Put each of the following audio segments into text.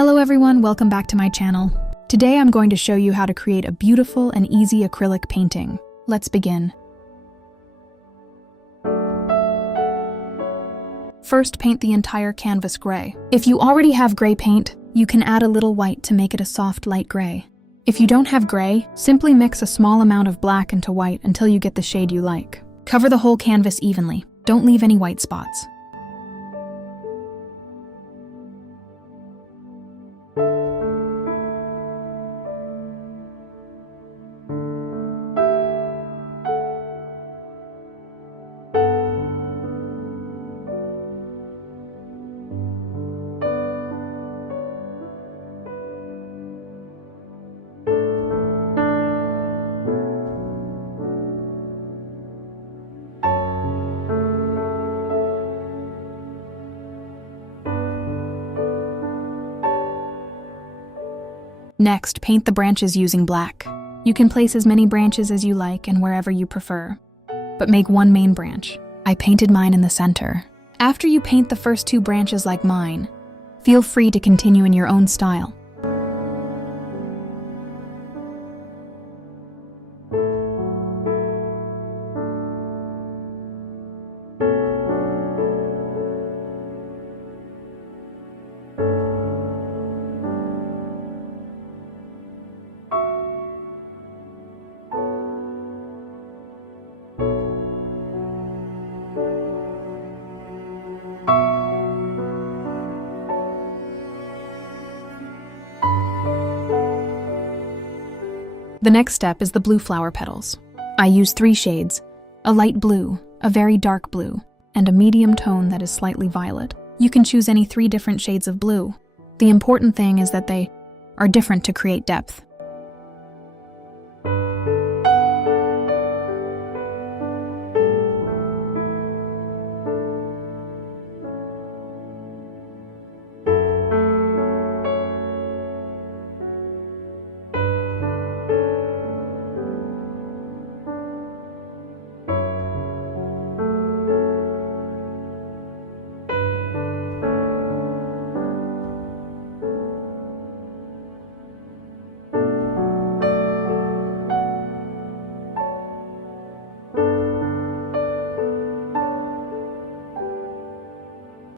Hello everyone, welcome back to my channel. Today I'm going to show you how to create a beautiful and easy acrylic painting. Let's begin. First, paint the entire canvas gray. If you already have gray paint, you can add a little white to make it a soft light gray. If you don't have gray, simply mix a small amount of black into white until you get the shade you like. Cover the whole canvas evenly. Don't leave any white spots. Next, paint the branches using black. You can place as many branches as you like and wherever you prefer, but make one main branch. I painted mine in the center. After you paint the first two branches like mine, feel free to continue in your own style. The next step is the blue flower petals. I use 3 shades, a light blue, a very dark blue, and a medium tone that is slightly violet. You can choose any 3 different shades of blue. The important thing is that they are different to create depth.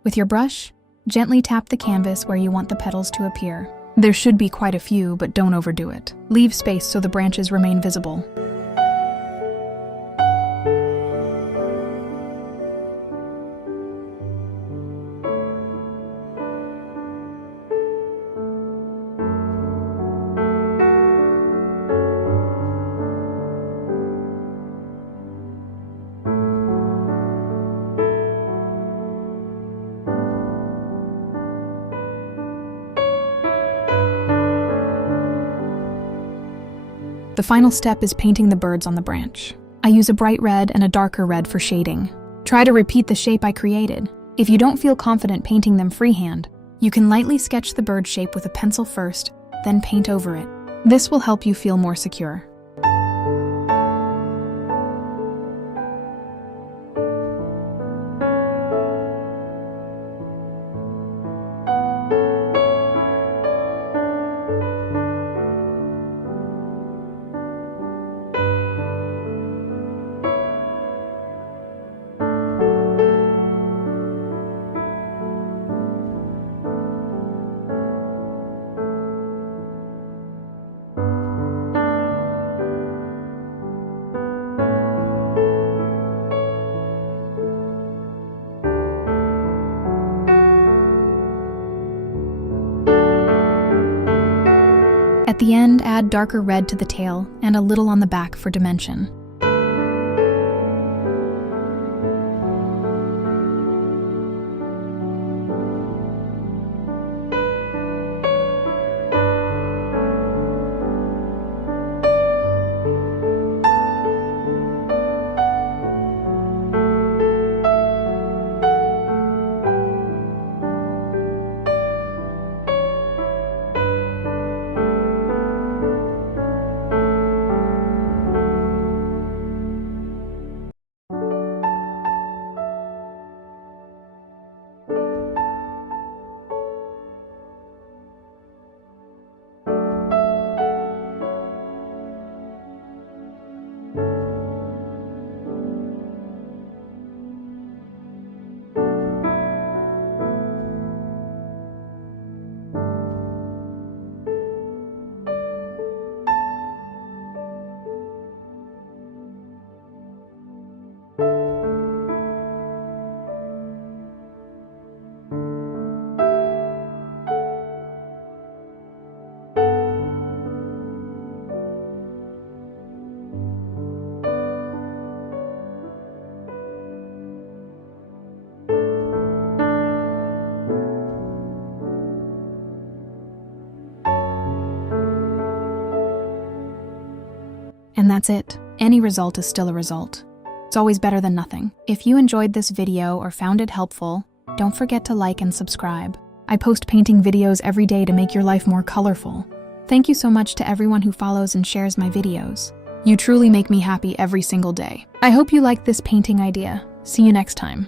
With your brush, gently tap the canvas where you want the petals to appear. There should be quite a few, but don't overdo it. Leave space so the branches remain visible. The final step is painting the birds on the branch. I use a bright red and a darker red for shading. Try to repeat the shape I created. If you don't feel confident painting them freehand, you can lightly sketch the bird shape with a pencil first, then paint over it. This will help you feel more secure. At the end, add darker red to the tail and a little on the back for dimension. And that's it. Any result is still a result. It's always better than nothing. If you enjoyed this video or found it helpful, don't forget to like and subscribe. I post painting videos every day to make your life more colorful. Thank you so much to everyone who follows and shares my videos. You truly make me happy every single day. I hope you liked this painting idea. See you next time.